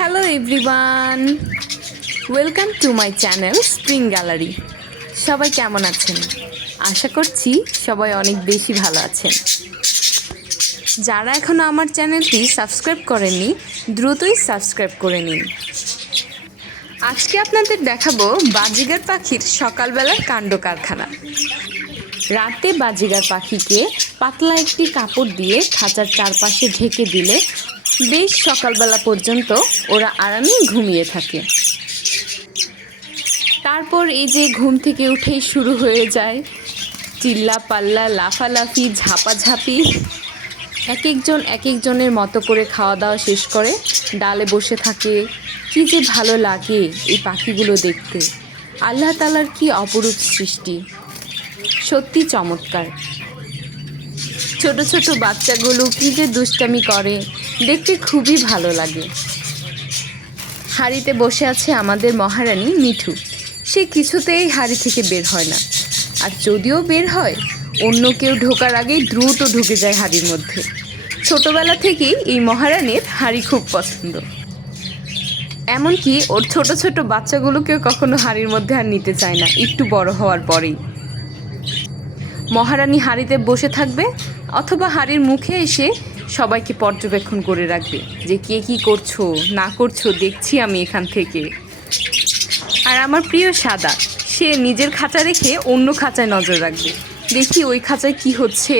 Hello everyone, welcome to my channel spring gallery. সবাই কেমন আছেন? আশা করছি সবাই অনেক বেশি ভালো আছেন। যারা এখনও আমার চ্যানেলটি সাবস্ক্রাইব করেননি, দ্রুতই সাবস্ক্রাইব করে নিন। আজকে আপনাদের দেখাবো বাজিগার পাখির সকালবেলার কাণ্ড কারখানা। রাতে বাজিগার পাখিকে পাতলা একটি কাপড় দিয়ে খাঁচার চারপাশে ঢেকে দিলে বেশ সকালবেলা পর্যন্ত ওরা আরামেই ঘুমিয়ে থাকে। তারপর এই যে ঘুম থেকে উঠেই শুরু হয়ে যায় চিল্লা পাল্লা, লাফালাফি, ঝাপাঝাপি। এক একজনের মতো করে খাওয়া দাওয়া শেষ করে ডালে বসে থাকে। কি যে ভালো লাগে এই পাখিগুলো দেখতে। আল্লাহ তাআলার কি অপরূপ সৃষ্টি, সত্যি চমৎকার। ছোট ছোট বাচ্চাগুলো কি যে দুষ্টামি করে, দেখতে খুবই ভালো লাগে। হাঁড়িতে বসে আছে আমাদের মহারানী মিঠু। সে কিছুতেই হাঁড়ি থেকে বের হয় না, আর যদিও বের হয় অন্য কেউ ঢোকার আগেই দ্রুত ঢুকে যায় হাঁড়ির মধ্যে। ছোটবেলা থেকেই এই মহারানীর হাঁড়ি খুব পছন্দ, এমনকি ওর ছোট ছোট বাচ্চাগুলোকেও কখনো হাঁড়ির মধ্যে আর নিতে চায় না একটু বড় হওয়ার পরেই। মহারানী হাঁড়িতে বসে থাকবে অথবা হাঁড়ির মুখে এসে সবাইকে পর্যবেক্ষণ করে রাখবে যে কে কী করছো না করছো দেখছি আমি এখান থেকে। আর আমার প্রিয় সাদা, সে নিজের খাঁচা রেখে অন্য খাঁচায় নজর রাখবে, দেখি ওই খাঁচায় কি হচ্ছে।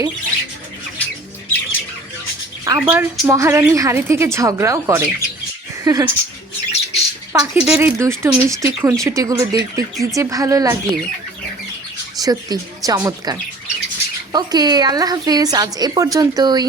আবার মহারানী হাঁড়ি থেকে ঝগড়াও করে। পাখিদের এই দুষ্টু মিষ্টি খুনসুটিগুলো দেখতে কি যে ভালো লাগে, সত্যি চমৎকার। ওকে, আল্লাহ হাফিজ, আজ এ পর্যন্তই।